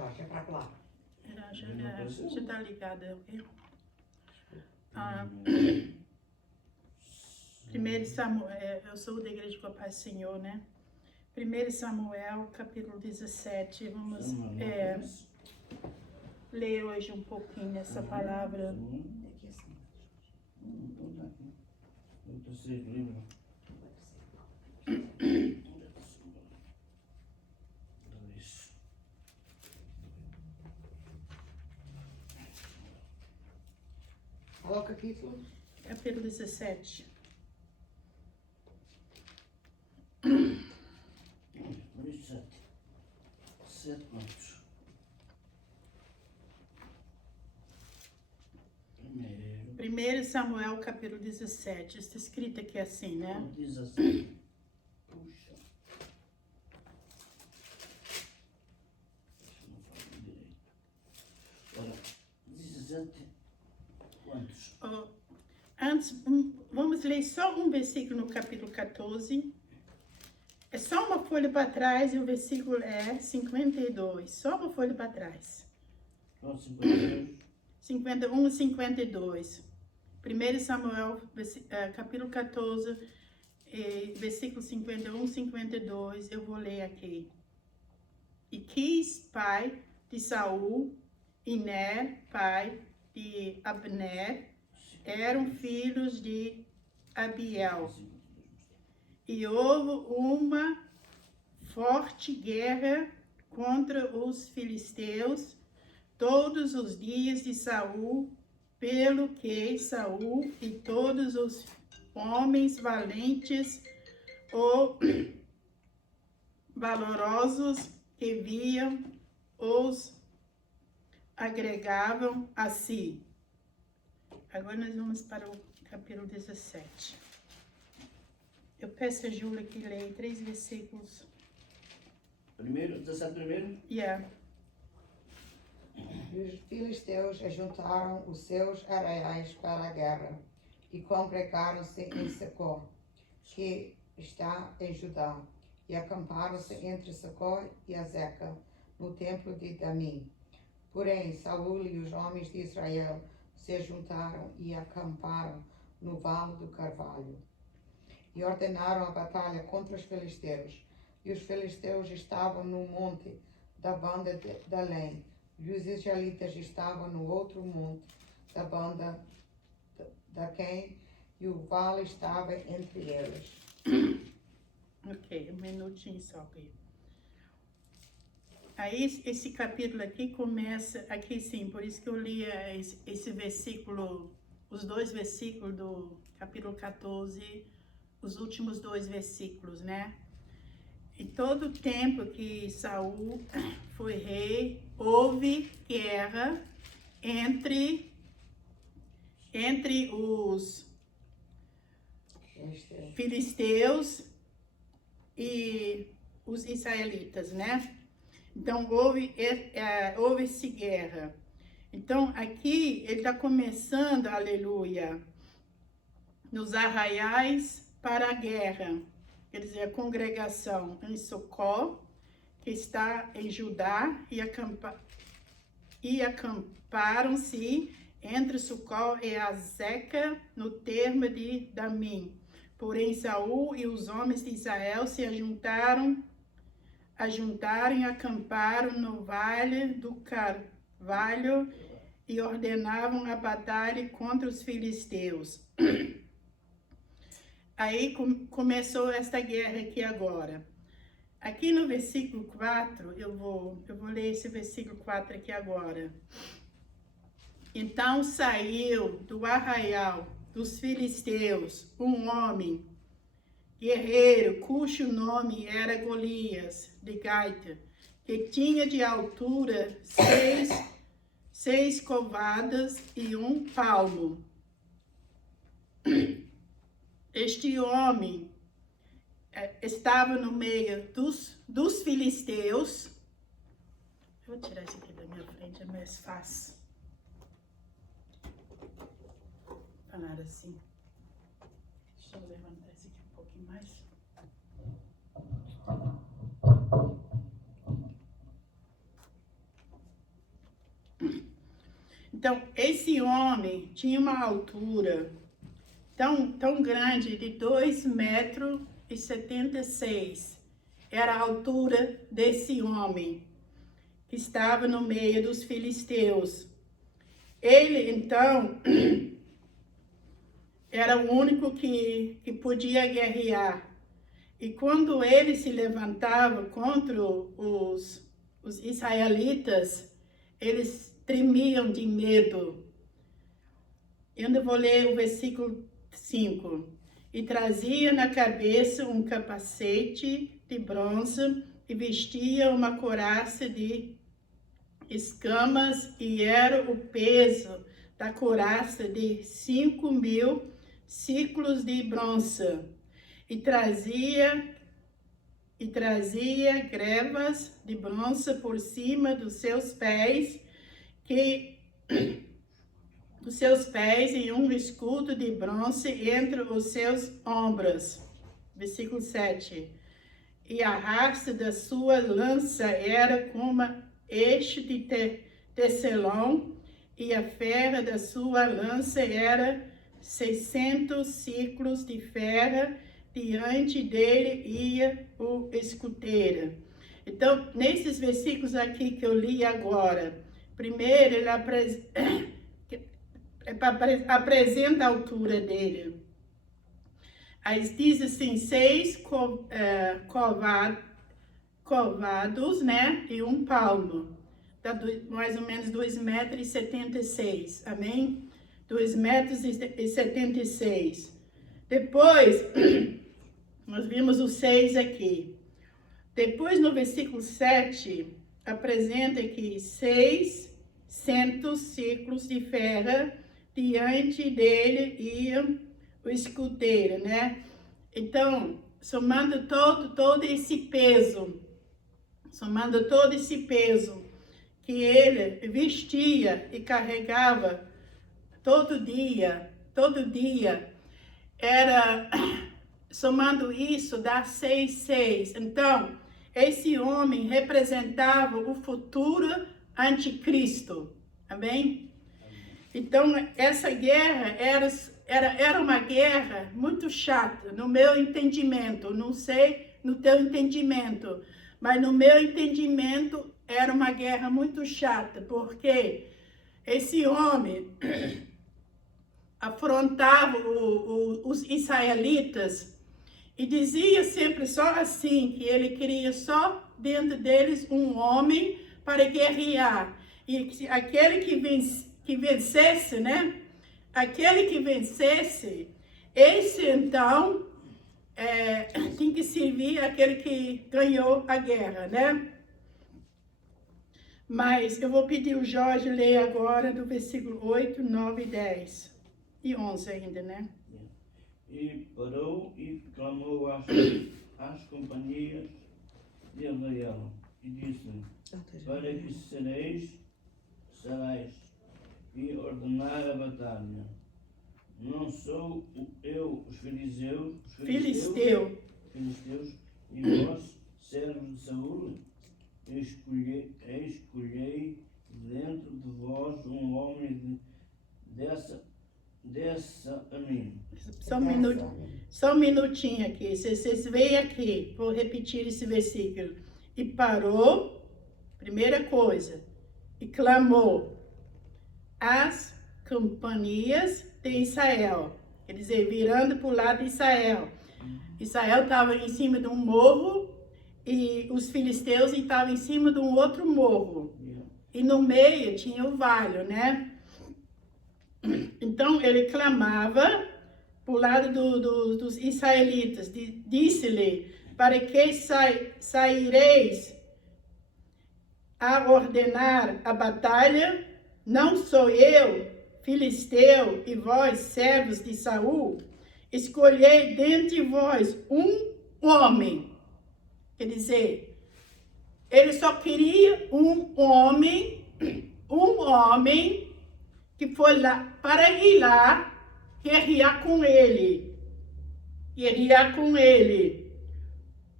Jorge, é pra lá. Já tá ligada, ok? Primeiro Samuel, eu sou da Igreja com a Paz do Senhor, né? 1 Samuel, capítulo 17. Vamos ler hoje um pouquinho essa palavra. O terceiro livro. Qual é o capítulo? Capítulo 17. Sete pontos. Primeiro Samuel, capítulo 17. Está escrito aqui assim, né? Diz assim. Puxa. Deixa eu não falar direito. Ora, 17. Quantos? Antes, vamos ler só um versículo no capítulo 14. É só uma folha para trás e o versículo é 52. Só uma folha para trás. 51 e 52. 1 Samuel, capítulo 14, versículo 51 e 52. Eu vou ler aqui. E Quis, pai de Saul, e Ner, pai de Abner, eram filhos de Abiel. E houve uma forte guerra contra os filisteus todos os dias de Saul, pelo que Saul e todos os homens valentes ou valorosos que viam os agregavam a si. Agora nós vamos para o capítulo 17. Eu peço a Júlia que leia 3 versículos. Primeiro, 17 primeiro? Yeah. E os filisteus ajuntaram os seus arraiais para a guerra e congregaram-se em Secó, que está em Judá, e acamparam-se entre Secó e Azeca, no templo de Damim. Porém, Saul e os homens de Israel se ajuntaram e acamparam no Vale do Carvalho. E ordenaram a batalha contra os filisteus. E os filisteus estavam no monte da banda de Além, e os israelitas estavam no outro monte da banda da Quem, e o vale estava entre eles. Ok, um minutinho só aqui. Aí esse capítulo aqui começa, aqui sim, por isso que eu li esse versículo, os 2 versículos do capítulo 14, os últimos 2 versículos, né? E todo o tempo que Saul foi rei, houve guerra entre os filisteus e os israelitas, né? Então, houve-se guerra. Então, aqui, ele está começando, aleluia, nos arraiais para a guerra. Quer dizer, a congregação em Socó, que está em Judá, e acamparam-se entre Socó e Azeca, no termo de Damim. Porém, Saul e os homens de Israel se ajuntaram e acamparam no Vale do Carvalho e ordenavam a batalha contra os filisteus. Aí começou esta guerra aqui agora. Aqui no versículo 4, eu vou ler esse versículo 4 aqui agora. Então saiu do arraial dos filisteus um homem guerreiro, cujo nome era Golias, de Gaita, que tinha de altura 6 covadas e 1 palmo. Este homem estava no meio dos filisteus. Eu vou tirar isso aqui da minha frente, é mais fácil falar assim. Deixa eu levantar isso aqui um pouquinho mais. esse homem tinha uma altura tão grande de 2,76 m. Era a altura desse homem que estava no meio dos filisteus. Ele, então, era o único que podia guerrear. E quando ele se levantava contra os israelitas, eles tremiam de medo. Eu ainda vou ler o versículo 5. E trazia na cabeça um capacete de bronze e vestia uma couraça de escamas, e era o peso da couraça de 5.000 ciclos de bronze. E trazia grevas de bronze por cima dos seus pés, e um escudo de bronze entre os seus ombros. Versículo 7. E a haste da sua lança era como eixo de tecelão, e a ferra da sua lança era 600 ciclos de ferro. Diante dele ia o escudeiro. Então, nesses versículos aqui que eu li agora, primeiro ele apresenta a altura dele. Aí diz assim, 6 covados, né? E um palmo. Dá mais ou menos 2,76 m. Amém? 2,76 m. Depois, nós vimos o 6 aqui. Depois, no versículo 7, apresenta aqui 600 ciclos de ferro. Diante dele ia o escudeiro, né? Então, somando todo esse peso, que ele vestia e carregava todo dia, somando isso, dá 6. Então, esse homem representava o futuro anticristo. Amém? Então, essa guerra era uma guerra muito chata, no meu entendimento. Não sei no teu entendimento, mas no meu entendimento era uma guerra muito chata, porque esse homem afrontava os israelitas e dizia sempre só assim, que ele queria só dentro deles um homem para guerrear. E aquele que vencesse, né? Aquele que vencesse, esse então tem que servir aquele que ganhou a guerra, né? Mas eu vou pedir o Jorge ler agora do versículo 8, 9 e 10. E 11 ainda, né? E parou e clamou às companhias de Israel e disse: para que sarais e ordenar a batalha. Não sou eu os filisteus, e vós, servos de Saúl, escolhei dentro de vós um homem dessa a mim. Só um minutinho aqui. Vocês veem aqui, vou repetir esse versículo. E parou, primeira coisa, e clamou as companhias de Israel. Quer dizer, virando para o lado de Israel. Israel estava em cima de um morro e os filisteus estavam em cima de um outro morro. E no meio tinha o vale, né? Então ele clamava para o lado dos israelitas, disse-lhe: para que saireis a ordenar a batalha? Não sou eu, filisteu, e vós, servos de Saúl? Escolhei dentre vós um homem. Quer dizer, ele só queria um homem que foi lá, para ir lá, guerrear com ele.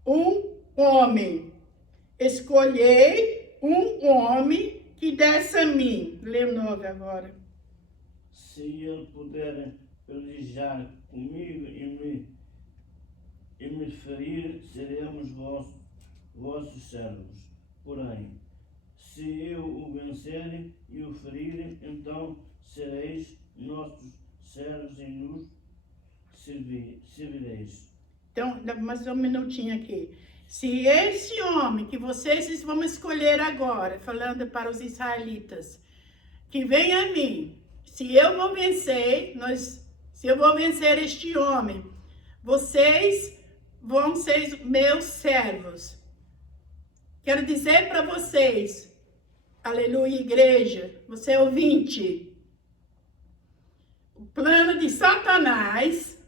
Um homem. Escolhei um homem que desse a mim. Lê o 9 agora. se ele puder pelejar comigo e me ferir, seremos vossos servos. Porém, se eu o vencer e o ferir, então sereis nossos servos e nos servireis. Então, mais um minutinho aqui. Se esse homem que vocês vão escolher agora, falando para os israelitas, que vem a mim, se eu vou vencer este homem, vocês vão ser meus servos. Quero dizer para vocês, aleluia, igreja, você é ouvinte, o plano de Satanás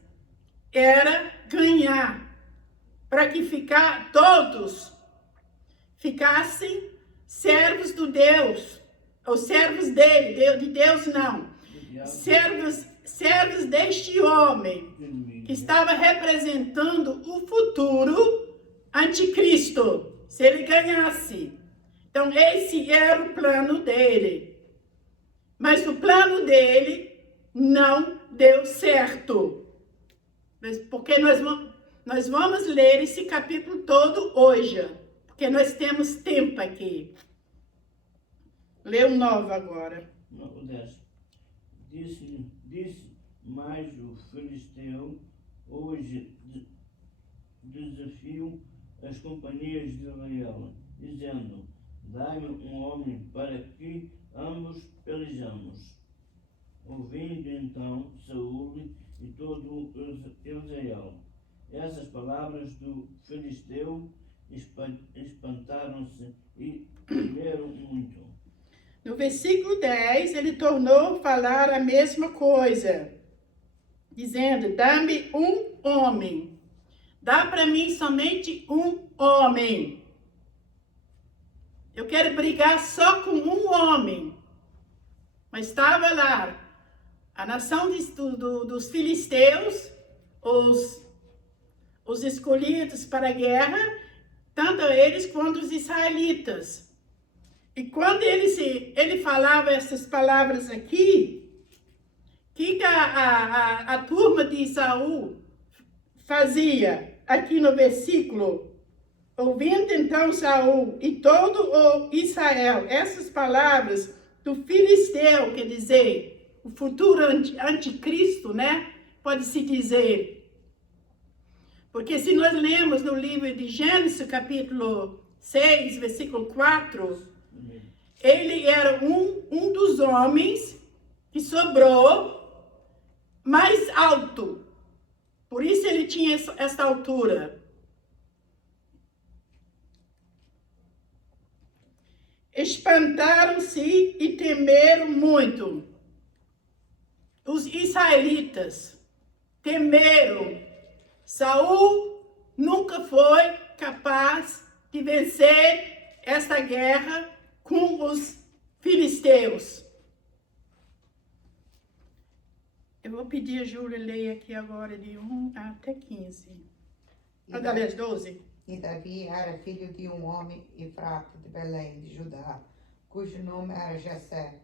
era ganhar, para que todos ficassem servos do Deus, ou servos dele, de Deus não, servos deste homem, que estava representando o futuro anticristo, se ele ganhasse. Então, esse era o plano dele. Mas o plano dele não deu certo. Porque nós vamos ler esse capítulo todo hoje. Porque nós temos tempo aqui. Lê o 9 agora. O 10. Disse mais o filisteu: hoje desafio as companhias de Israel, dizendo: dai-me um homem para que ambos pelejamos. Ouvindo então Saúl e todo Israel essas palavras do filisteu, espantaram-se e temeram muito. No versículo 10, ele tornou a falar a mesma coisa, dizendo: dá-me um homem. Dá para mim somente um homem. Eu quero brigar só com um homem. Mas estava lá a nação dos filisteus, os escolhidos para a guerra, tanto eles quanto os israelitas. E quando ele falava essas palavras aqui, o que a turma de Saul fazia aqui no versículo? Ouvindo então Saul e todo o Israel, essas palavras do filisteu, quer dizer, o futuro anticristo, né? Pode-se dizer. Porque se nós lemos no livro de Gênesis, capítulo 6, versículo 4, ele era um dos homens que sobrou mais alto. Por isso ele tinha essa altura. Espantaram-se e temeram muito. Os israelitas temeram. Saul nunca foi capaz de vencer esta guerra com os filisteus. Eu vou pedir a Júlia ler aqui agora de 1 até 15. Aliás, 12. E Davi era filho de um homem efrata de Belém, de Judá, cujo nome era Jessé,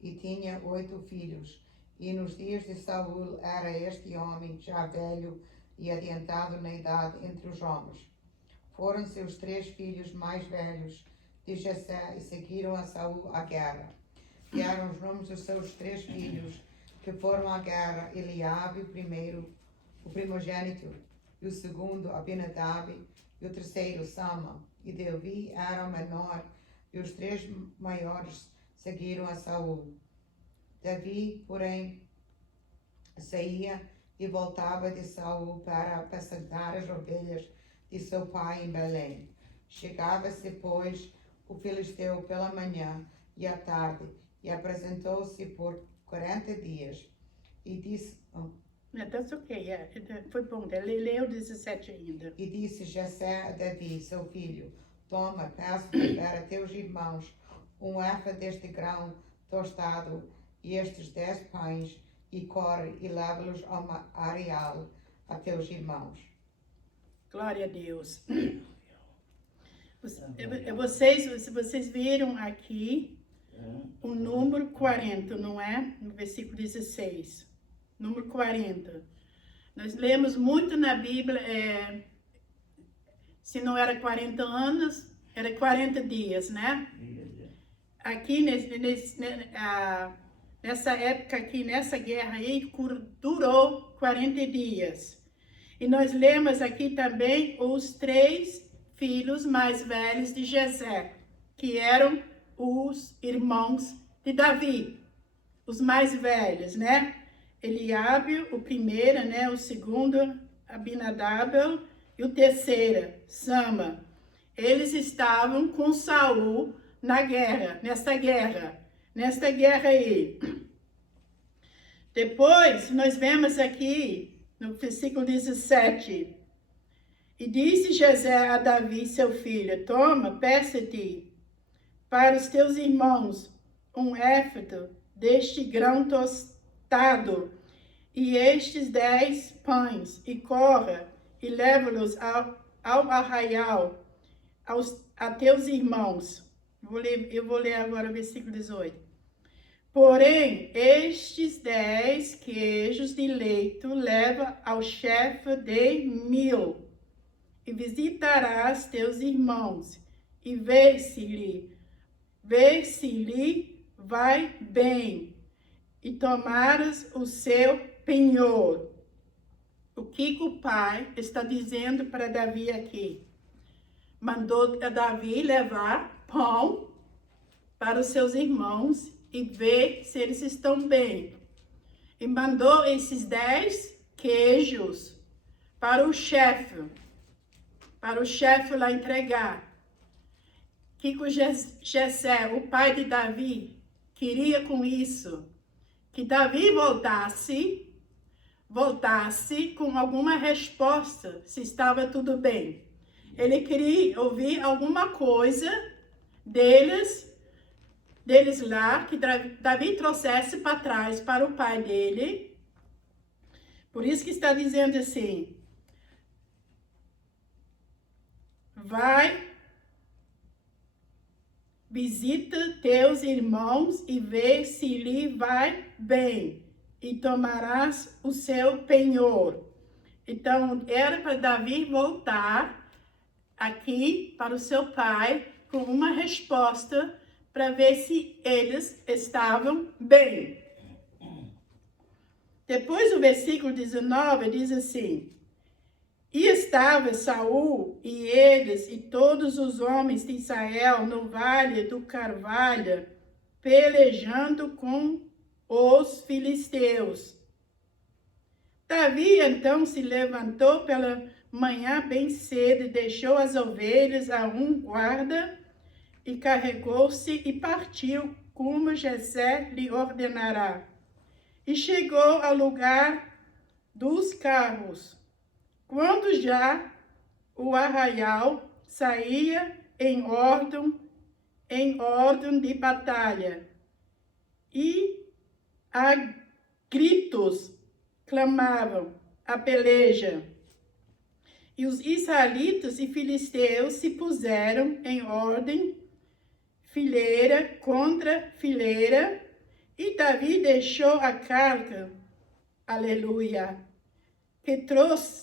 e tinha 8 filhos. E nos dias de Saul era este homem já velho e adiantado na idade entre os homens. Foram seus 3 filhos mais velhos de Jessé e seguiram a Saul à guerra. E eram os nomes dos seus 3 filhos que foram à guerra: Eliabe, o primeiro, o primogênito, e o segundo, Abinadab, e o terceiro, Sama. E Davi era o menor, e os 3 maiores seguiram a Saul. Davi, porém, saía e voltava de Saul para apacentar as ovelhas de seu pai em Belém. Chegava-se, pois, o filisteu pela manhã e à tarde, e apresentou-se por 40 dias. E disse... That's okay, yeah. Foi bom, ele leu 17 ainda. E disse Jessé a Davi, seu filho: toma, peço-te para teus irmãos um efa deste grão tostado e estes 10 pães, e corre e leva-los ao areal a teus irmãos. Glória a Deus. Vocês viram aqui o número 40, não é? No versículo 16. Número 40. Nós lemos muito na Bíblia, se não era 40 anos, era 40 dias, né? Aqui, nessa época aqui, nessa guerra aí, durou 40 dias. E nós lemos aqui também os 3 filhos mais velhos de Jessé, que eram os irmãos de Davi, os mais velhos, né? Eliabe, o primeiro, né? O segundo, Abinadab, e o terceiro, Sama. Eles estavam com Saul na guerra, nesta guerra aí. Depois, nós vemos aqui, no versículo 17, e disse Jessé a Davi, seu filho, toma, peça-te para os teus irmãos um éfado deste grão tostado e estes 10 pães, e corra e leva-los ao arraial, a teus irmãos. Eu vou ler agora o versículo 18. Porém, estes 10 queijos de leite leva ao chefe de 1000, e visitarás teus irmãos, e vê se lhe vai bem, e tomaras o seu penhor. O que o pai está dizendo para Davi aqui? Mandou Davi levar pão para os seus irmãos e ver se eles estão bem. E mandou esses 10 queijos para o chefe lá entregar. Que o Jessé, o pai de Davi, queria com isso? Que Davi voltasse com alguma resposta, se estava tudo bem. Ele queria ouvir alguma coisa deles lá, que Davi trouxesse para trás para o pai dele. Por isso que está dizendo assim, vai, visita teus irmãos e vê se lhe vai bem, e tomarás o seu penhor. Então, era para Davi voltar aqui para o seu pai com uma resposta para ver se eles estavam bem. Depois o versículo 19 diz assim, e estava Saul e eles e todos os homens de Israel no vale do Carvalho, pelejando com os filisteus. Davi então se levantou pela manhã bem cedo e deixou as ovelhas a um guarda e carregou-se e partiu, como Jessé lhe ordenará. E chegou ao lugar dos carros, quando já o arraial saía em ordem de batalha, e a gritos clamavam a peleja. E os israelitas e filisteus se puseram em ordem, fileira contra fileira, e Davi deixou a carga, aleluia, que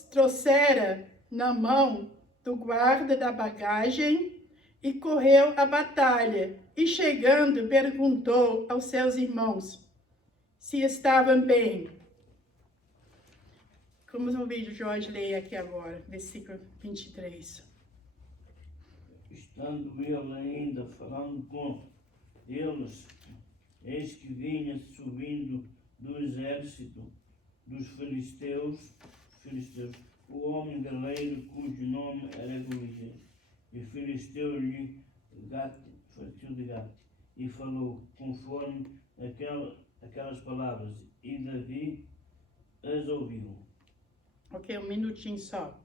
trouxera na mão do guarda da bagagem, e correu a batalha, e chegando perguntou aos seus irmãos se estavam bem. Vamos ouvir o Jorge ler aqui agora, versículo 23. Estando ele ainda falando com eles, eis que vinha subindo do exército dos filisteus, o homem guerreiro cujo nome era Golias, e o filisteu lhe partiu de Gate, e falou conforme aquelas palavras, e Davi as ouviu. Ok, um minutinho só.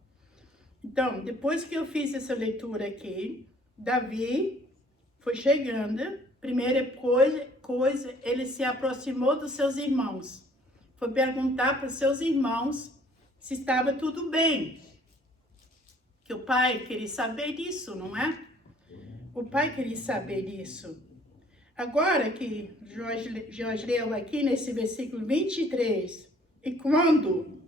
Então, depois que eu fiz essa leitura aqui, Davi foi chegando. Primeira coisa, ele se aproximou dos seus irmãos. Foi perguntar para os seus irmãos se estava tudo bem. Que o pai queria saber disso, não é? O pai queria saber disso. Agora que Jorge leu aqui nesse versículo 23, e quando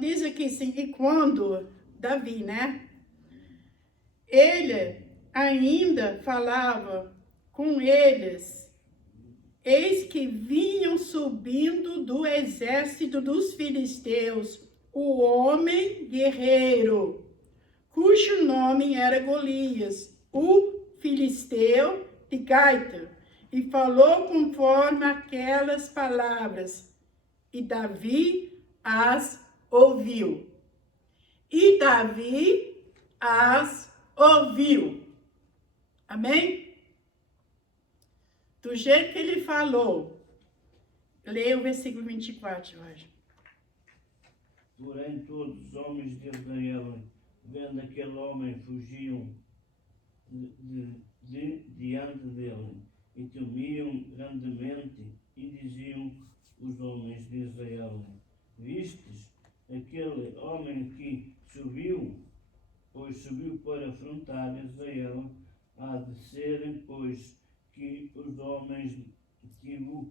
diz aqui assim, e quando Davi, né? Ele ainda falava com eles, eis que vinham subindo do exército dos filisteus, o homem guerreiro, cujo nome era Golias, o filisteu de Gaita, e falou conforme aquelas palavras, e Davi as ouviu. E Davi as ouviu. Amém? Do jeito que ele falou. Leia o versículo 24, Jorge. Porém, todos os homens de Israel, vendo aquele homem, fugiam diante dele e temiam grandemente e diziam os homens de Israel: vistes aquele homem que subiu? Pois subiu para afrontar Israel, há de ser, pois, que os homens que o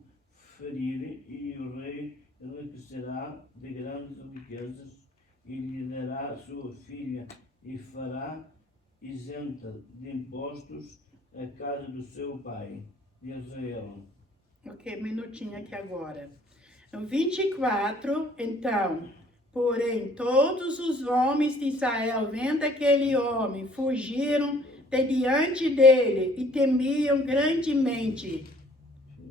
ferirem, e o rei enriquecerá de grandes riquezas, e lhe dará sua filha, e fará isenta de impostos a casa do seu pai, de Israel. Ok, minutinho aqui agora. No 24, então, porém, todos os homens de Israel, vendo aquele homem, fugiram de diante dele e temiam grandemente.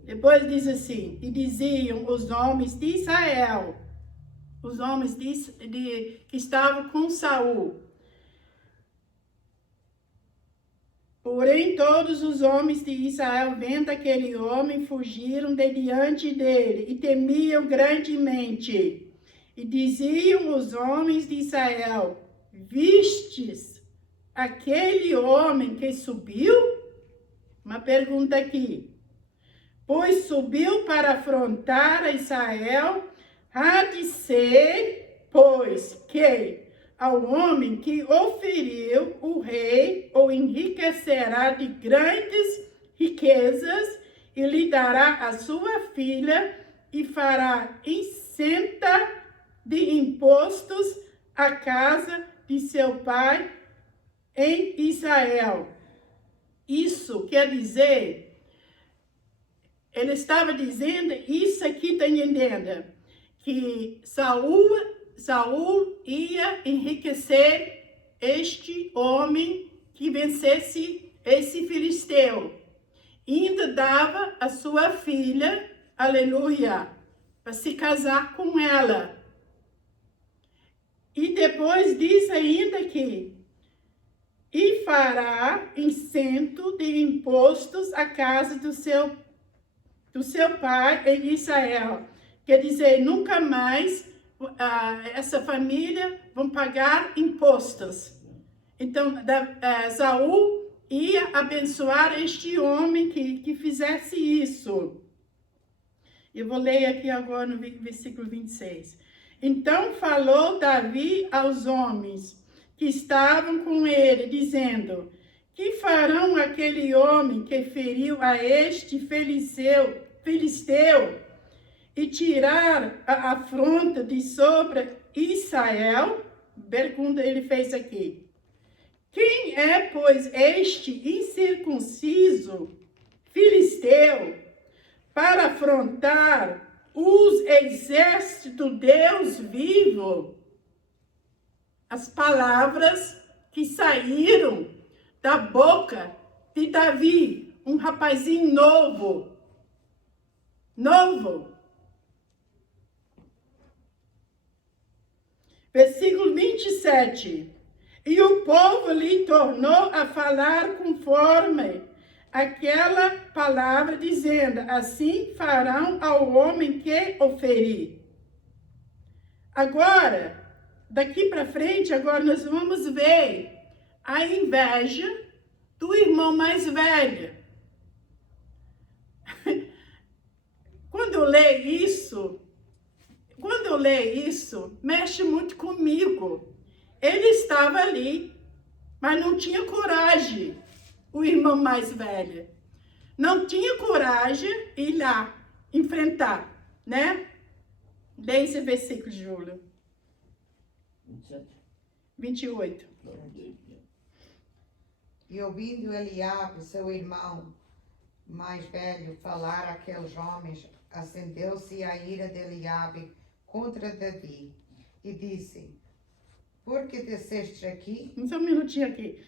Depois diz assim, e diziam os homens de Israel, os homens que estavam com Saul. Porém, todos os homens de Israel, vendo aquele homem, fugiram de diante dele e temiam grandemente. E diziam os homens de Israel: vistes aquele homem que subiu? Uma pergunta aqui. Pois subiu para afrontar a Israel, há de ser, pois, que ao homem que o feriu, o rei o enriquecerá de grandes riquezas e lhe dará a sua filha e fará isenta de impostos à casa de seu pai em Israel. Isso quer dizer, ele estava dizendo, isso aqui está entendendo, que Saul ia enriquecer este homem que vencesse esse filisteu. E ainda dava a sua filha, aleluia, para se casar com ela. E depois diz ainda que e fará isento de impostos à casa do seu pai em Israel. Quer dizer, nunca mais essa família vão pagar impostos. Então, Saul ia abençoar este homem que fizesse isso. Eu vou ler aqui agora no versículo 26. Então falou Davi aos homens que estavam com ele, dizendo: que farão aquele homem que feriu a este filisteu e tirar a afronta de sobre Israel? Pergunta ele fez aqui. Quem é, pois, este incircunciso filisteu para afrontar os exércitos do Deus vivo? As palavras que saíram da boca de Davi, um rapazinho novo. Versículo 27. E o povo lhe tornou a falar conforme aquela palavra, dizendo: assim farão ao homem que o ferir. Agora, daqui para frente, agora nós vamos ver a inveja do irmão mais velho. Quando eu leio isso, mexe muito comigo. Ele estava ali, mas não tinha coragem, o irmão mais velho. não tinha coragem de ir lá enfrentar, né? Lê esse versículo, Júlio. 27. 28. E ouvindo Eliabe, seu irmão mais velho, falar àqueles homens, acendeu-se a ira de Eliabe contra Davi e disse: por que desceste aqui? Só um minutinho aqui.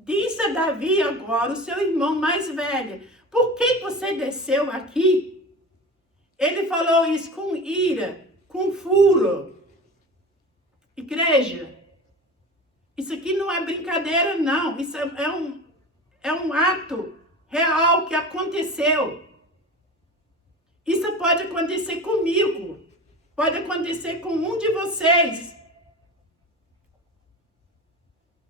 Disse a Davi agora, o seu irmão mais velho, por que você desceu aqui? Ele falou isso com ira, com furo. Igreja, isso aqui não é brincadeira, não. Isso é um ato real que aconteceu. Isso pode acontecer comigo. Pode acontecer com um de vocês.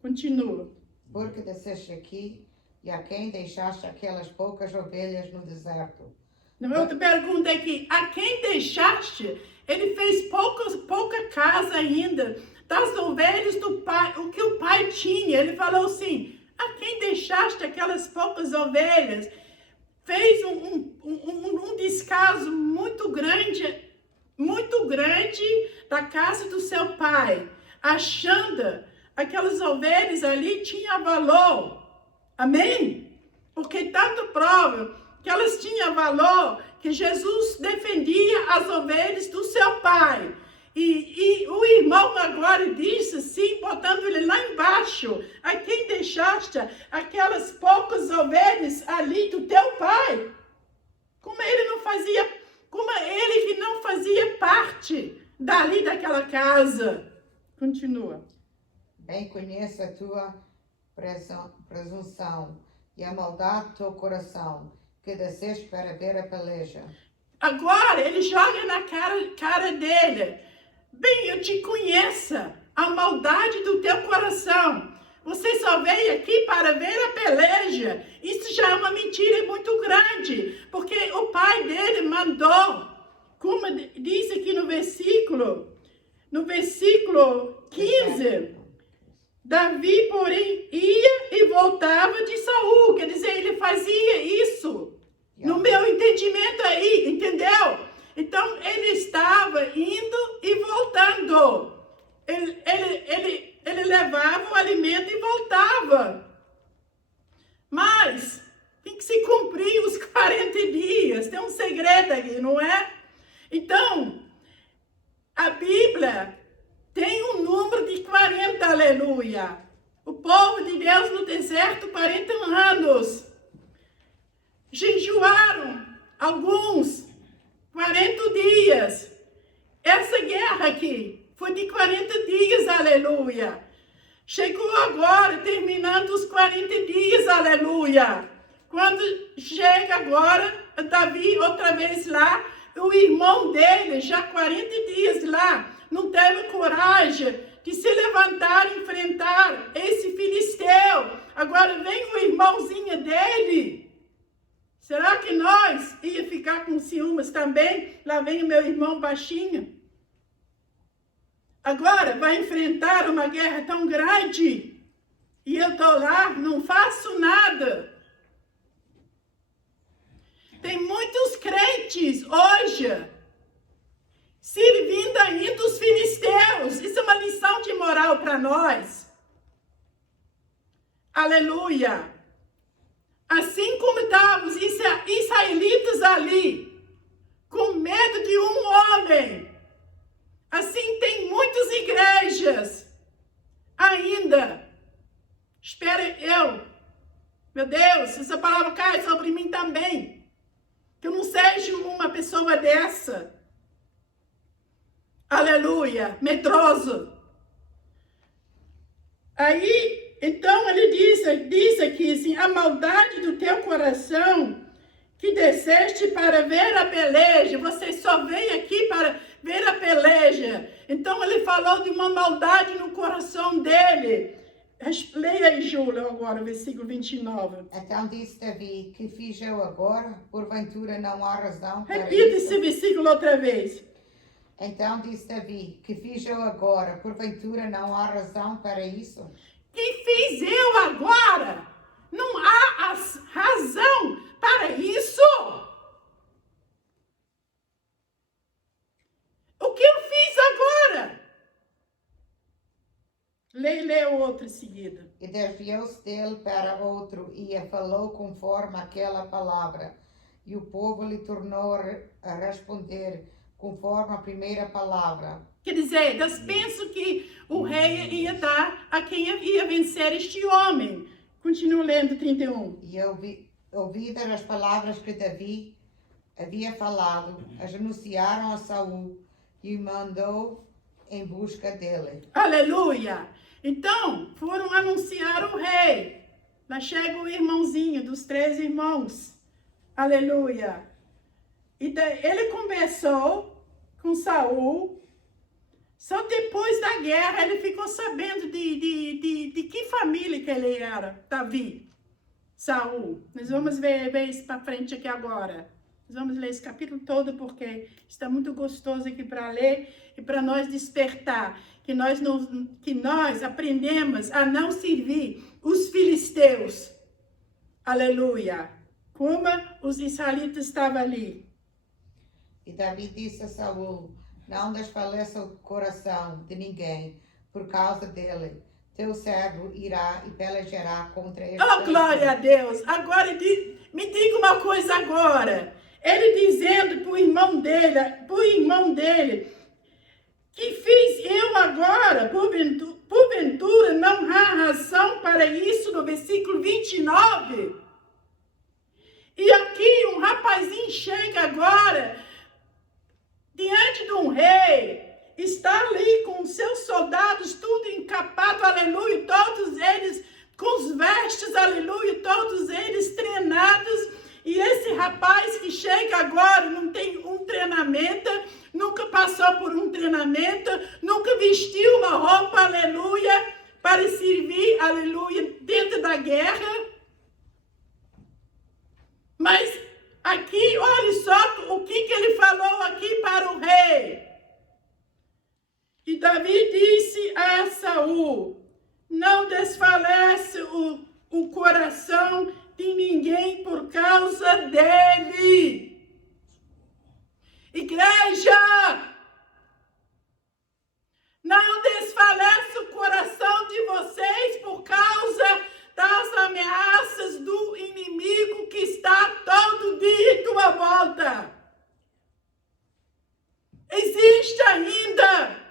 Continua. Por que desceste aqui e a quem deixaste aquelas poucas ovelhas no deserto? Na outra pergunta aqui, a quem deixaste? Ele fez pouca casa ainda das ovelhas do pai, o que o pai tinha. Ele falou assim, a quem deixaste aquelas poucas ovelhas? Fez um descaso muito grande da casa do seu pai, achando aquelas ovelhas ali tinham valor. Amém? Porque tanto prova que elas tinham valor, que Jesus defendia as ovelhas do seu pai. E o irmão agora disse assim, botando ele lá embaixo, a quem deixaste aquelas poucas ovelhas ali do teu pai? Como ele que não fazia parte dali daquela casa. Continua. Bem conheço a tua presunção e a maldade do teu coração, que desceste para ver a peleja. Agora ele joga na cara dele. Bem, eu te conheço, a maldade do teu coração. Você só veio aqui para ver a peleja. Isso já é uma mentira muito grande, porque o pai dele mandou, como diz aqui no versículo 15, Davi, porém, ia e voltava de Saul. Quer dizer, ele fazia isso. No meu entendimento aí, entendeu? Então, ele estava indo e voltando. Ele levava o alimento e voltava. Mas, tem que se cumprir os 40 dias. Tem um segredo aqui, não é? Então, a Bíblia tem um número de 40, aleluia. O povo de Deus no deserto, 40 anos. Jejuaram alguns 40 dias. Essa guerra aqui foi de 40 dias, aleluia. Chegou agora, terminando os 40 dias, aleluia. Quando chega agora, Davi outra vez lá, o irmão dele, já 40 dias lá, não teve coragem de se levantar e enfrentar esse filisteu. Agora vem o irmãozinho dele. Será que nós ia ficar com ciúmes também? Lá vem o meu irmão baixinho. Agora vai enfrentar uma guerra tão grande. E eu estou lá, não faço nada. Tem muitos crentes hoje servindo ainda os filisteus. Isso é uma lição de moral para nós. Aleluia. Assim como estavam os israelitas ali, com medo de um homem, assim tem muitas igrejas ainda. Meu Deus, essa palavra cai sobre mim também. Que eu não seja uma pessoa dessa. Aleluia, medroso. Aí, então ele diz aqui assim, a maldade do teu coração que desceste para ver a peleja. Você só veio aqui para ver a peleja. Então ele falou de uma maldade no coração dele. Leia aí, Júlio, agora o versículo 29. Então disse Davi, que fiz eu agora? Porventura não há razão para Repita isso? esse versículo outra vez. Então disse Davi, que fiz eu agora? Porventura não há razão para isso? Que fiz eu agora? Não há razão para isso. O que eu fiz agora? Lê outro em seguida. E desviou-se dele para outro e falou conforme aquela palavra. E o povo lhe tornou a responder conforme a primeira palavra. Quer dizer, eles pensam que o rei ia dar a quem ia vencer este homem. Continua lendo 31. E ouvidas as palavras que Davi havia falado, as anunciaram a Saul e o mandou em busca dele. Aleluia! Então, foram anunciar o rei. Lá chega o irmãozinho dos 3 irmãos. Aleluia! E ele conversou com Saul. Só depois da guerra ele ficou sabendo de que família que ele era, Davi, Saul. Nós vamos ver isso para frente aqui agora. Nós vamos ler esse capítulo todo porque está muito gostoso aqui para ler e para nós despertar. Que nós aprendemos a não servir os filisteus. Aleluia. Como os israelitas estavam ali. E Davi disse a Saul: não desfaleça o coração de ninguém por causa dele. Teu servo irá e pelejará contra este. Oh, glória a Deus! Agora, me diga uma coisa agora. Ele dizendo para o irmão dele, que fiz eu agora, porventura não há razão para isso, no versículo 29. E aqui um rapazinho chega agora, diante de um rei, está ali com seus soldados, tudo encapado, aleluia, todos eles com os vestes, aleluia, todos eles treinados. E esse rapaz que chega agora não tem um treinamento, nunca passou por um treinamento, nunca vestiu uma roupa, aleluia, para servir, aleluia, dentro da guerra. Mas aqui, olha só o que ele falou aqui para o rei. E Davi disse a Saul: não desfalece o coração de ninguém por causa dele. Igreja, não desfalece o coração de vocês por causa das ameaças do inimigo que está todo dia em tua volta. Existe ainda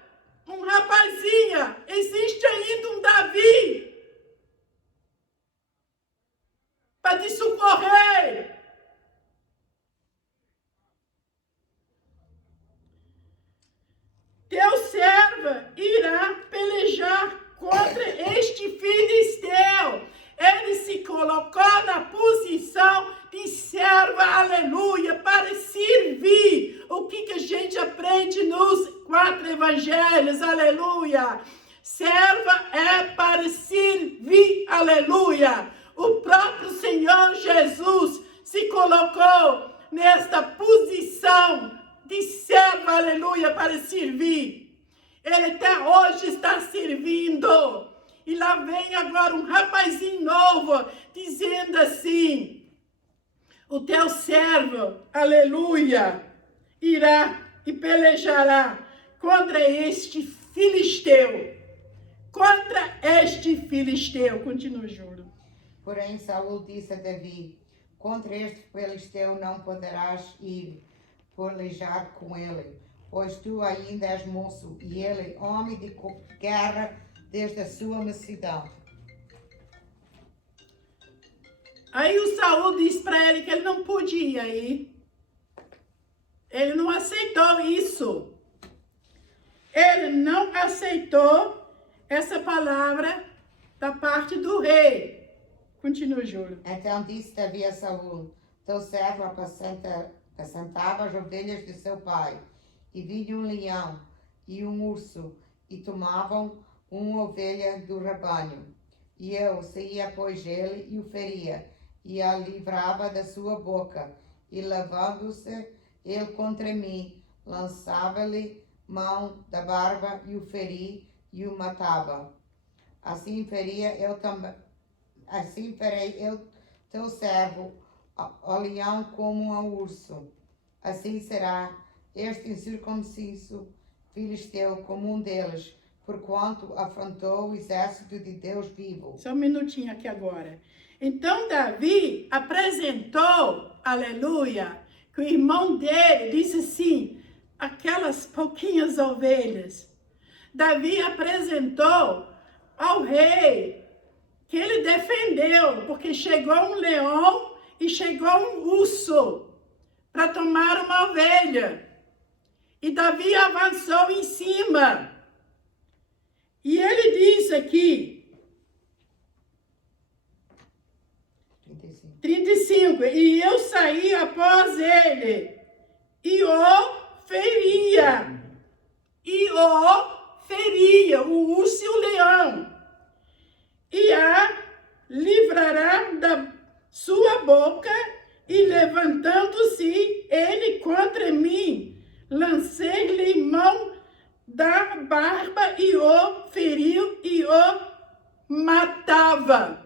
um rapazinho, existe ainda um Davi para te socorrer. Teu servo irá pelejar contra este filisteu. Ele se colocou na posição de servo, aleluia, para servir. O que a gente aprende nos 4 evangelhos, aleluia. Serva é para servir, aleluia. O próprio Senhor Jesus se colocou nesta posição de servo, aleluia, para servir. Ele até hoje está servindo. E lá vem agora um rapazinho novo, dizendo assim: o teu servo, aleluia, irá e pelejará contra este filisteu. Contra este filisteu. Continua, Júlio. Porém, Saul disse a Davi: contra este filisteu não poderás ir pelejar com ele, pois tu ainda és moço, e ele homem de guerra desde a sua mocidão. Aí o Saul disse para ele que ele não podia ir. Ele não aceitou isso. Ele não aceitou essa palavra da parte do rei. Continua, Júlio. Então disse Davi a Saul: teu servo apacentava as ovelhas de seu pai, e vinha um leão e um urso, e tomavam uma ovelha do rebanho. E eu saía após ele e o feria, e a livrava da sua boca, e levando-se ele contra mim, lançava-lhe mão da barba, e o feri, e o matava. Assim feria eu Assim farei eu teu servo ao leão como ao urso. Assim será este incircunciso filisteu como um deles, porquanto afrontou o exército de Deus vivo. Só um minutinho aqui agora. Então Davi apresentou, aleluia, que o irmão dele disse assim, aquelas pouquinhas ovelhas. Davi apresentou ao rei que ele defendeu, porque chegou um leão e chegou um urso para tomar uma ovelha. E Davi avançou em cima. E ele diz aqui, 35, e eu saí após ele, e o feria, o urso e o leão, e a livrará da sua boca, e levantando-se ele contra mim, lancei-lhe mão da barba, e o feriu, e o matava.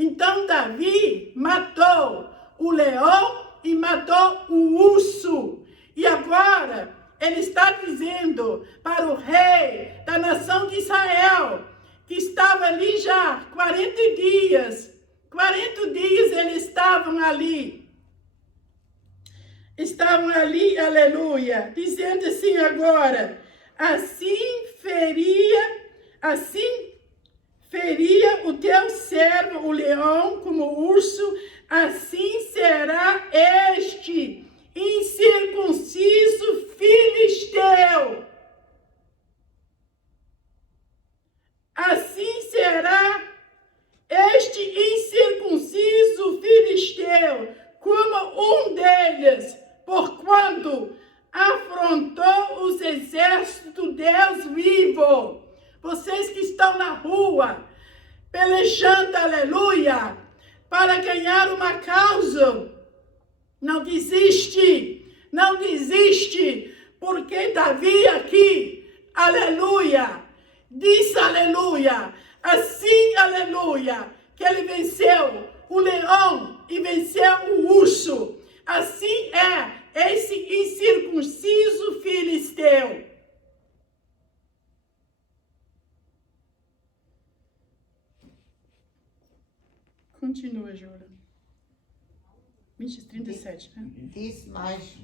Então Davi matou o leão e matou o urso. E agora ele está dizendo para o rei da nação de Israel, que estava ali já 40 dias. 40 dias eles estavam ali. Estavam ali, aleluia, dizendo assim agora, assim feria o teu servo, o leão, como o urso, assim será este incircunciso filisteu. Assim será este incircunciso filisteu, como um deles, porquanto afrontou os exércitos do Deus vivo. Vocês que estão na rua, pelejando, aleluia, para ganhar uma causa, não desiste, porque Davi aqui, aleluia, diz aleluia, assim, aleluia, que ele venceu o leão e venceu o urso. Assim é esse incircunciso filisteu. Continua, Júlia. 37, né? Disse mais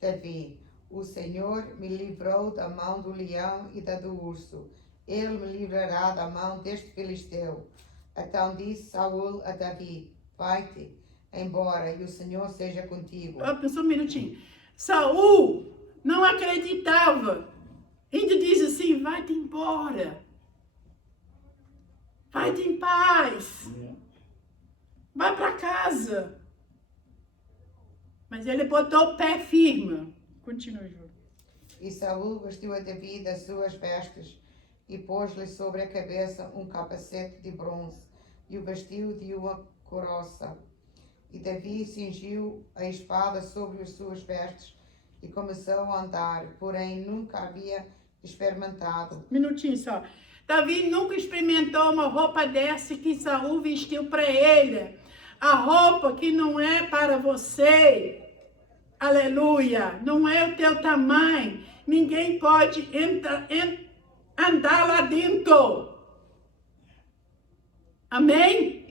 Davi, o Senhor me livrou da mão do leão e da do urso. Ele me livrará da mão deste filisteu. Então disse Saul a Davi, vai-te embora e o Senhor seja contigo. Só um minutinho. Saul não acreditava. Ainda diz assim, vai-te embora. Vai-te em paz. Vai para casa. Mas ele botou o pé firme. Continua, Júlio. E Saul vestiu a Davi das suas vestes e pôs-lhe sobre a cabeça um capacete de bronze e o vestiu de uma coroça. E Davi cingiu a espada sobre as suas vestes e começou a andar, porém nunca havia experimentado. Minutinho só. Davi nunca experimentou uma roupa dessa que Saul vestiu para ele. A roupa que não é para você. Aleluia. Não é o teu tamanho. Ninguém pode andar lá dentro. Amém?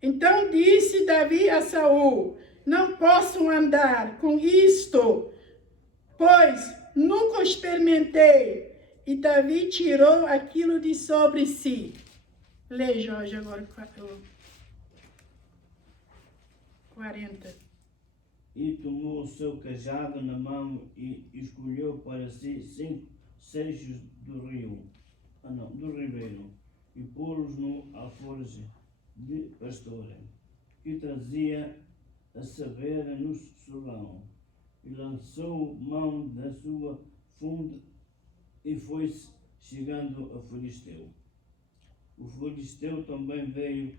Então disse Davi a Saul, não posso andar com isto, pois nunca experimentei. E Davi tirou aquilo de sobre si. Lê, Jorge, agora 40. E tomou o seu cajado na mão e escolheu para si 5 seixos do ribeiro, e pô-los no alforje de pastor, que trazia a saber no solão, e lançou mão da sua funda e foi-se chegando a Filisteu. O Filisteu também veio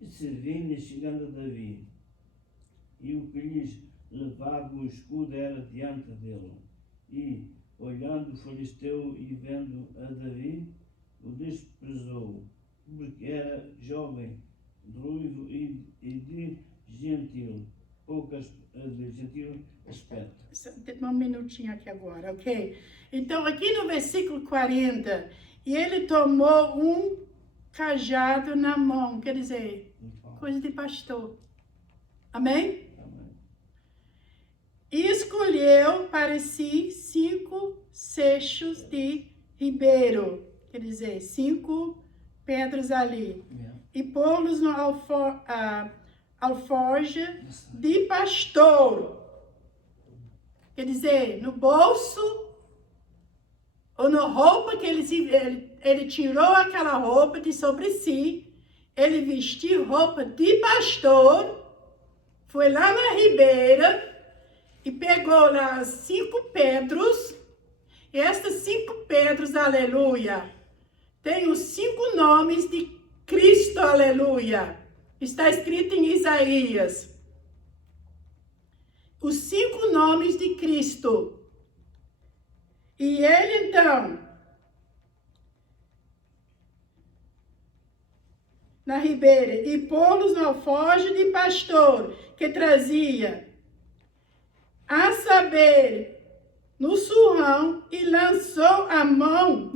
e se vinha chegando a Davi, e o que lhes levava o escudo era diante dele. E, olhando o Filisteu e vendo a Davi, o desprezou, porque era jovem, ruivo e de gentil aspecto. Um minutinho aqui agora, ok? Então, aqui no versículo 40, e ele tomou um cajado na mão, quer dizer, coisa de pastor. Amém? Amém. E escolheu para si 5 seixos de ribeiro, quer dizer, 5 pedras ali, Yeah. e pô-los no alforja de pastor, quer dizer, no bolso ou na roupa que ele tirou aquela roupa de sobre si, ele vestiu roupa de pastor, foi lá na ribeira e pegou lá 5 pedras, e estas 5 pedras, aleluia, tem os 5 nomes de Cristo, aleluia. Está escrito em Isaías. Os 5 nomes de Cristo. E ele então, na ribeira, e pô-los no alforje de pastor, que trazia, a saber, no surrão, e lançou a mão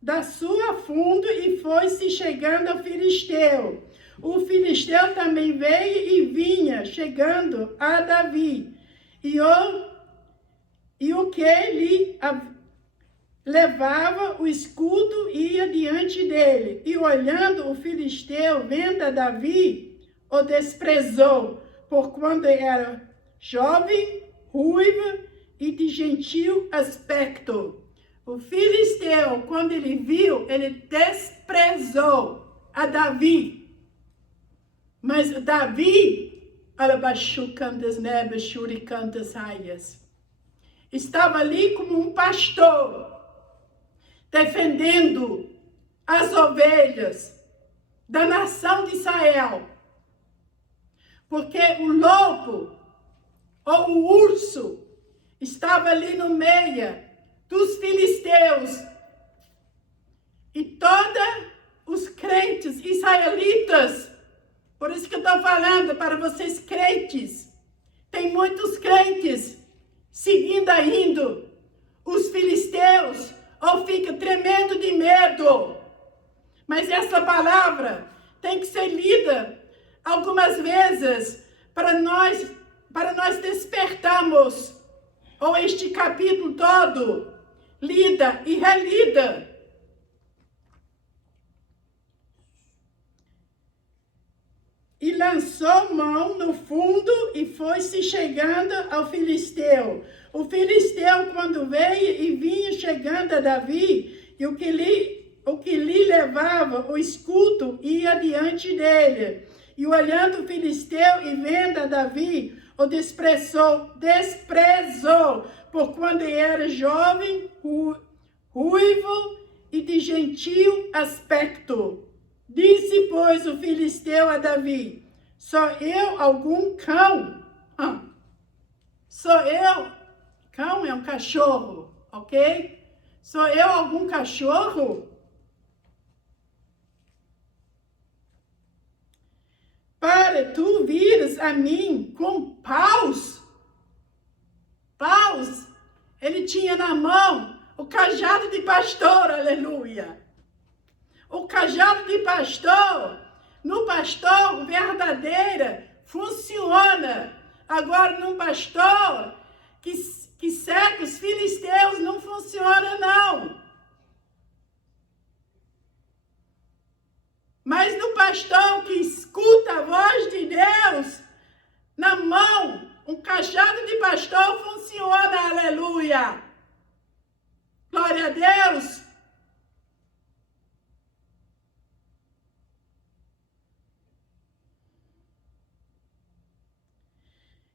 da sua fundo e foi-se chegando ao filisteu. O filisteu também veio e vinha chegando a Davi. E o que lhe levava o escudo ia diante dele. E olhando o filisteu, vendo a Davi, o desprezou, porquanto era jovem, ruivo e de gentil aspecto. O filisteu, quando ele viu, ele desprezou a Davi. Mas Davi, estava ali como um pastor, defendendo as ovelhas da nação de Israel. Porque o lobo ou o urso estava ali no meio dos filisteus. E todos os crentes israelitas, por isso que eu estou falando para vocês crentes, tem muitos crentes seguindo ainda os filisteus, ou fica tremendo de medo. Mas essa palavra tem que ser lida algumas vezes para nós despertarmos, ou este capítulo todo, lida e relida. E lançou mão no fundo e foi-se chegando ao filisteu. O filisteu, quando veio e vinha chegando a Davi, e o que lhe levava o escudo ia diante dele. E olhando o filisteu e vendo a Davi, o desprezou, por quando era jovem, ruivo e de gentil aspecto. Disse, pois, o filisteu a Davi, sou eu algum cão? Sou eu? Cão é um cachorro, ok? Sou eu algum cachorro? Para tu vires a mim com paus? Paus, ele tinha na mão o cajado de pastor, aleluia. O cajado de pastor, no pastor verdadeiro, funciona. Agora, num pastor que segue os filisteus, não funciona, não. Mas no pastor que escuta a voz de Deus, na mão, um cajado de pastor funciona, aleluia. Glória a Deus.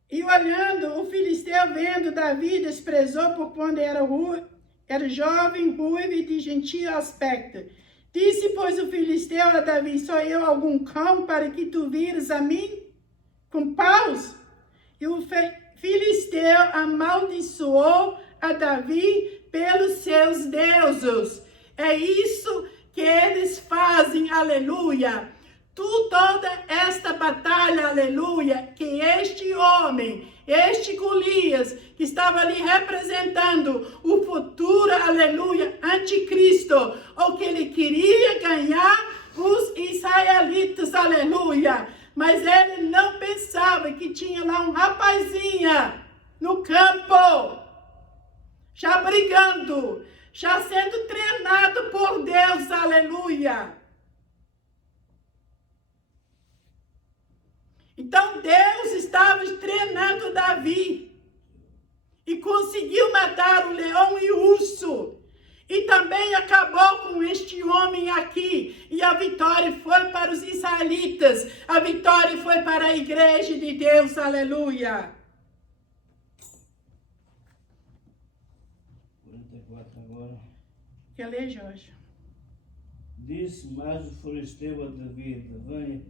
E olhando, o filisteu vendo Davi, desprezou por quando era jovem, ruivo e de gentil aspecto. Disse, pois, o filisteu a Davi, sou eu algum cão para que tu vires a mim com paus? E o filisteu amaldiçoou a Davi pelos seus deuses. É isso que eles fazem, aleluia. Toda esta batalha, aleluia, que este homem, este Golias, que estava ali representando o futuro, aleluia, anticristo, ou que ele queria ganhar os israelitas, aleluia. Mas ele não pensava que tinha lá um rapazinha no campo, já brigando, já sendo treinado por Deus, aleluia. Então Deus estava treinando Davi e conseguiu matar o leão e o urso. E também acabou com este homem aqui. E a vitória foi para os israelitas. A vitória foi para a igreja de Deus, aleluia. 44 agora. Quer ler, Jorge? Disse mais o filisteu a David: venha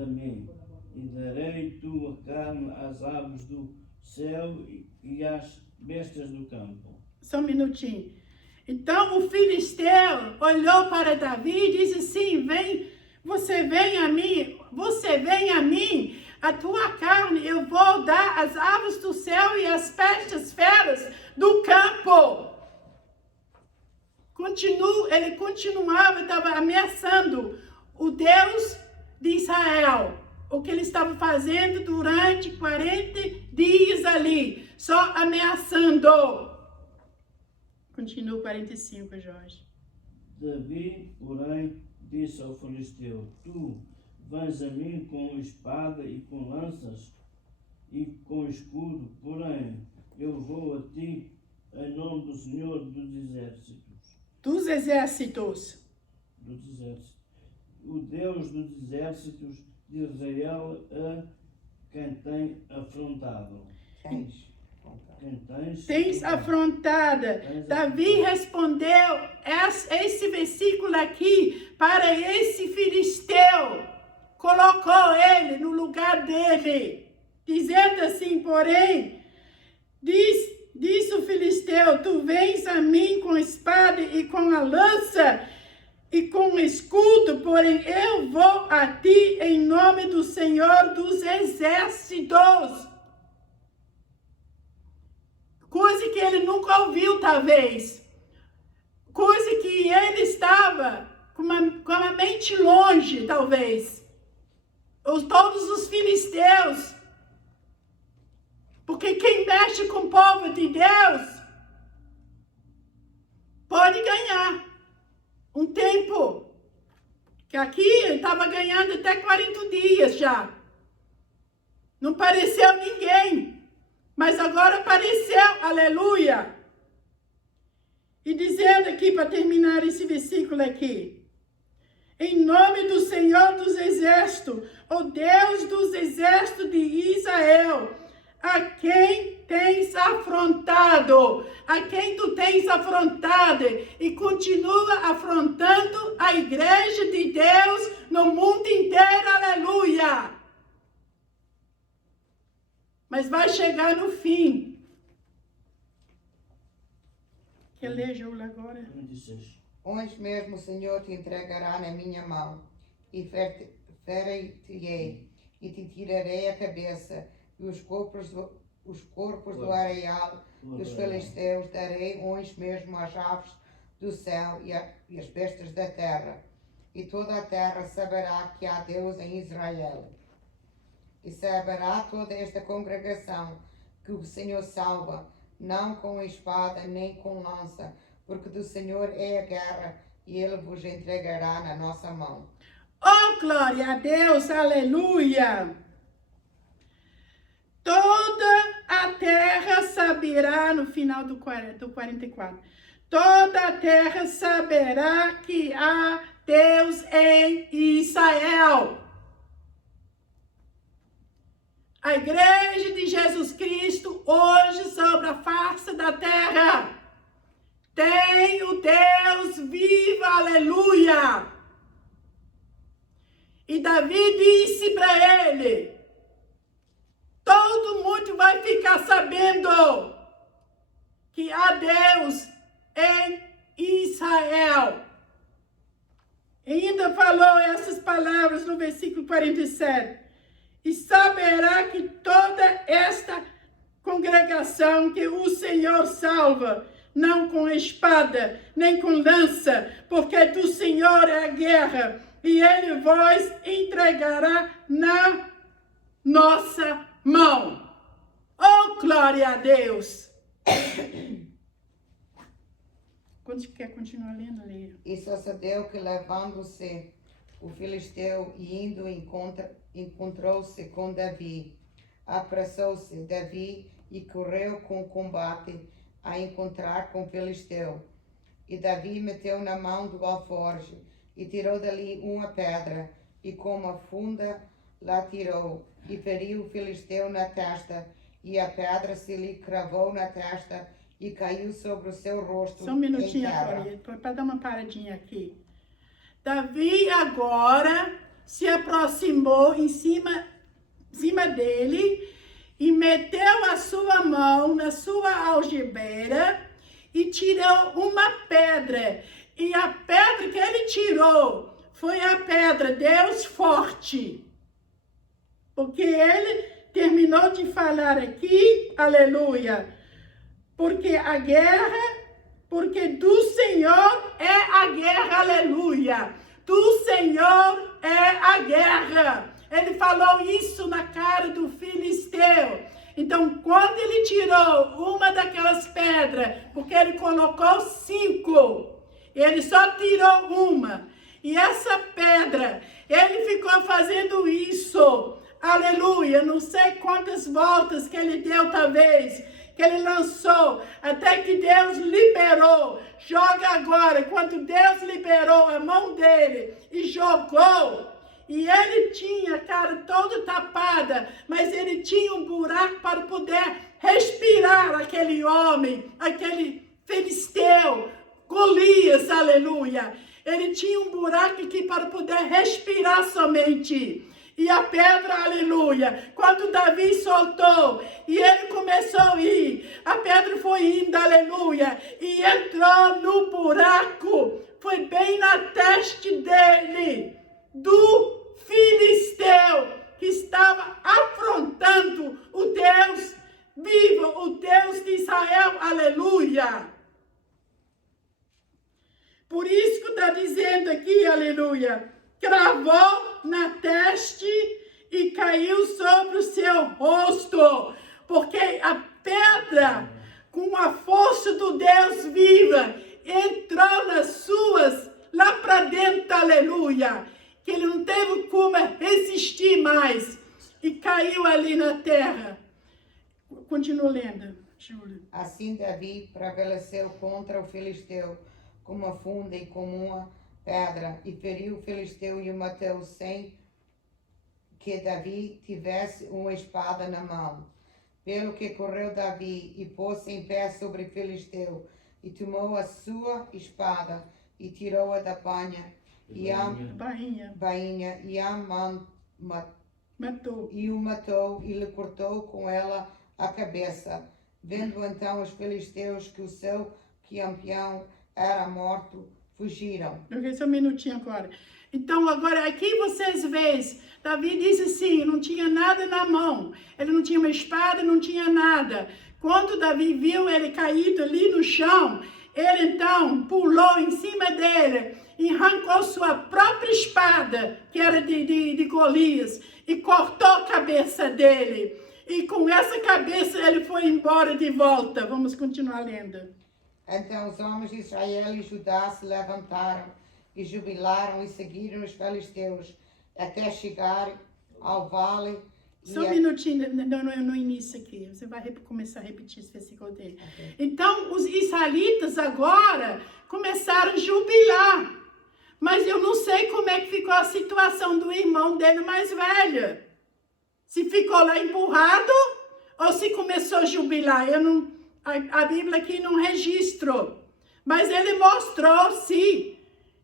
a mim, e darei tua carne às aves do céu e às bestas do campo. Só um minutinho. Então o filisteu olhou para Davi e disse assim: você vem a mim, a tua carne eu vou dar às aves do céu e às bestas feras do campo. Ele continuava, estava ameaçando o Deus de Israel. O que ele estava fazendo durante 40 dias ali, só ameaçando. Continua 45, Jorge. Davi, porém, disse ao filisteu: tu vens a mim com espada e com lanças e com escudo, porém eu vou a ti em nome do Senhor dos exércitos. Dos exércitos. Dos exércitos. O Deus dos exércitos de Israel a quem tem afrontado. Tens afrontada. Davi respondeu esse versículo aqui para esse filisteu. Colocou ele no lugar dele. Dizendo assim, porém, disse o filisteu: tu vens a mim com espada e com a lança e com escudo, porém eu vou a ti em nome do Senhor dos exércitos. Coisa que ele nunca ouviu, talvez. Coisa que ele estava com a mente longe, talvez. Todos os filisteus. Porque quem mexe com o povo de Deus pode ganhar um tempo. Que aqui ele estava ganhando até 40 dias já. Não pareceu ninguém. Mas agora apareceu, aleluia. E dizendo aqui, para terminar esse versículo aqui: em nome do Senhor dos Exércitos, o Deus dos Exércitos de Israel, a quem tens afrontado, a quem tu tens afrontado e continua afrontando a igreja de Deus no mundo inteiro, aleluia. Mas vai chegar no fim. Quer ler, Júlia, agora? 46. Hoje mesmo o Senhor te entregará na minha mão, e ferei-te-ei, e te tirarei a cabeça, e os corpos do areial dos filisteus darei hoje mesmo às aves do céu e as bestas da terra. E toda a terra saberá que há Deus em Israel. E saberá toda esta congregação que o Senhor salva, não com espada nem com lança, porque do Senhor é a guerra, e Ele vos entregará na nossa mão. Oh, glória a Deus, aleluia! Toda a terra saberá, no final do 44, toda a terra saberá que há Deus em Israel. A igreja de Jesus Cristo, hoje sobre a face da terra, tem o Deus vivo, aleluia. E Davi disse para ele: todo mundo vai ficar sabendo que há Deus em Israel. falou essas palavras no versículo 47. E saberá que toda esta congregação que o Senhor salva, não com espada, nem com lança, porque do Senhor é a guerra, e Ele vos entregará na nossa mão. Oh, glória a Deus! Quando quer continuar lendo, leia. E sucedeu que, levando-se o filisteu e indo encontrou-se com Davi, apressou-se Davi e correu com combate a encontrar com o filisteu. E Davi meteu na mão do alforje e tirou dali uma pedra, e com uma funda lá tirou, e feriu o filisteu na testa, e a pedra se lhe cravou na testa, e caiu sobre o seu rosto. Só um minutinho agora, para dar uma paradinha aqui. Davi agora se aproximou em cima dele e meteu a sua mão na sua algibeira e tirou uma pedra. E a pedra que ele tirou foi a pedra Deus forte. Porque ele terminou de falar aqui, aleluia, porque do Senhor é a guerra, aleluia. Do Senhor é a guerra. Ele falou isso na cara do filisteu. Então, quando ele tirou uma daquelas pedras, porque ele colocou 5, ele só tirou uma. E essa pedra, ele ficou fazendo isso, aleluia, não sei quantas voltas que ele deu, talvez, que ele lançou, até que Deus liberou. Joga agora, quando Deus liberou a mão dele e jogou, e ele tinha a cara toda tapada, mas ele tinha um buraco para poder respirar, aquele homem, aquele filisteu, Golias, aleluia. Ele tinha um buraco aqui para poder respirar somente. E a pedra, aleluia, quando Davi soltou e ele começou a ir, a pedra foi indo, aleluia, e entrou no buraco, foi bem na testa dele, do filisteu, que estava afrontando o Deus vivo, o Deus de Israel, aleluia. Por isso que está dizendo aqui, aleluia, cravou na testa e caiu sobre o seu rosto, porque a pedra, com a força do Deus viva, entrou nas suas, lá para dentro, aleluia, que ele não teve como resistir mais, e caiu ali na terra. Continua lendo, Júlia. Assim Davi prevaleceu contra o filisteu com uma funda e com uma pedra, e feriu o filisteu e o matou sem que Davi tivesse uma espada na mão. Pelo que correu Davi e pôs-se em pé sobre o filisteu, e tomou a sua espada e tirou-a da bainha e o matou e lhe cortou com ela a cabeça. Vendo então os filisteus que o seu campeão era morto, fugiram. Só um minutinho agora. Então, agora aqui vocês veem, Davi diz assim, não tinha nada na mão. Ele não tinha uma espada, não tinha nada. Quando Davi viu ele caído ali no chão, ele então pulou em cima dele e arrancou sua própria espada, que era de Golias, e cortou a cabeça dele. E com essa cabeça ele foi embora de volta. Vamos continuar lendo. Então os homens de Israel e Judá se levantaram e jubilaram e seguiram os filisteus até chegar ao vale. Só um minutinho no início aqui. Você vai começar a repetir esse versículo dele. Okay. Então os israelitas agora começaram a jubilar. Mas eu não sei como é que ficou a situação do irmão dele mais velho. Se ficou lá empurrado ou se começou a jubilar. A Bíblia aqui não registrou. Mas ele mostrou-se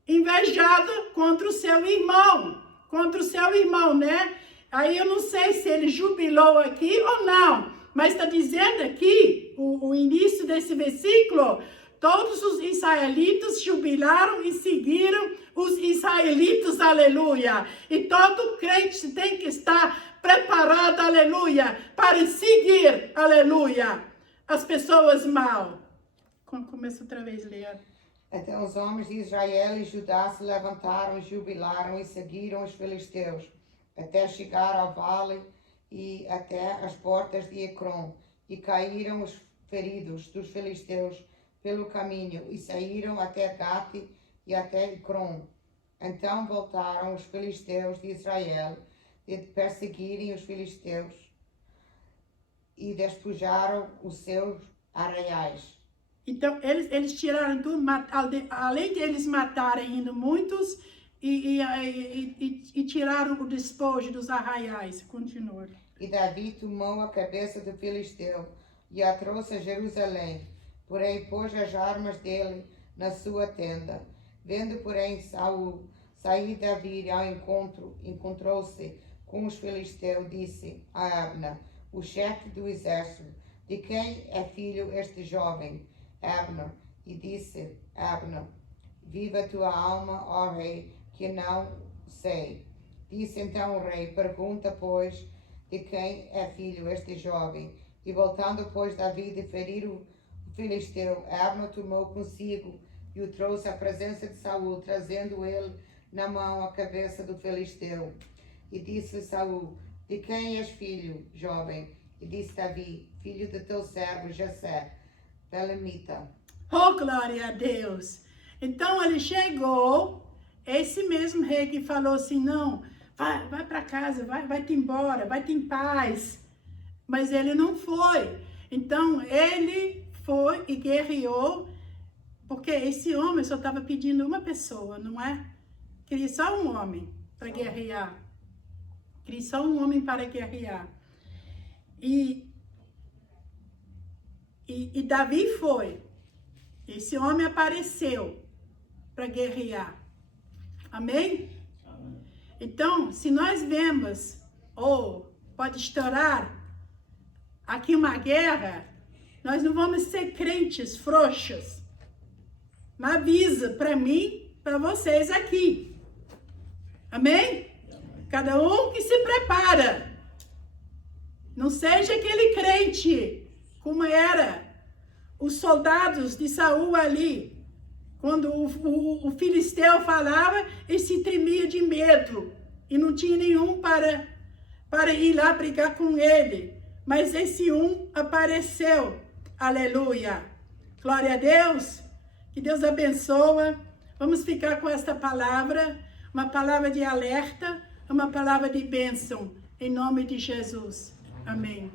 invejado contra o seu irmão. Contra o seu irmão, né? Aí eu não sei se ele jubilou aqui ou não. Mas está dizendo aqui, o início desse versículo, todos os israelitas jubilaram e seguiram os israelitas, aleluia. E todo crente tem que estar preparado, aleluia, para seguir, aleluia, as pessoas mal. Começa outra vez a ler. Então os homens de Israel e Judá se levantaram, jubilaram e seguiram os filisteus, até chegar ao vale e até as portas de Ecrom. E caíram os feridos dos filisteus pelo caminho, e saíram até Gate e até Ecrom. Então voltaram os filisteus de Israel de perseguirem os filisteus e despojaram os seus arraiais. Então, eles tiraram tudo, além de eles matarem ainda muitos, e tiraram o despojo dos arraiais. Continua. E Davi tomou a cabeça do filisteu e a trouxe a Jerusalém, porém pôs as armas dele na sua tenda. Vendo, porém, Saul sair Davi ao encontro, encontrou-se com os filisteus, disse a Abner, o chefe do exército, de quem é filho este jovem? Abner, e disse Abner, viva tua alma, ó rei, que não sei. Disse então o rei, pergunta, pois, de quem é filho este jovem? E voltando, pois, Davi de ferir o filisteu, Abner tomou consigo e o trouxe à presença de Saul, trazendo ele na mão a cabeça do filisteu. E disse Saul, de quem és filho, jovem? E disse Davi, filho de teu servo Jessé, Belemita. Oh, glória a Deus! Então ele chegou, esse mesmo rei que falou assim, não, vai para casa, vai-te embora, vai-te em paz. Mas ele não foi. Então ele foi e guerreou, porque esse homem só estava pedindo uma pessoa, não é? Queria só um homem para guerrear. Queria só um homem para guerrear. E Davi foi. Esse homem apareceu para guerrear. Amém? Amém. Então, se nós vemos, ou pode estourar aqui uma guerra, nós não vamos ser crentes frouxos. Mas avisa para mim, para vocês aqui. Amém? Cada um que se prepara. Não seja aquele crente como era os soldados de Saul ali. Quando o filisteu falava, ele se tremia de medo. E não tinha nenhum para ir lá brigar com ele. Mas esse um apareceu. Aleluia. Glória a Deus. Que Deus abençoe. Vamos ficar com esta palavra. Uma palavra de alerta. Uma palavra de bênção. Em nome de Jesus. Amém.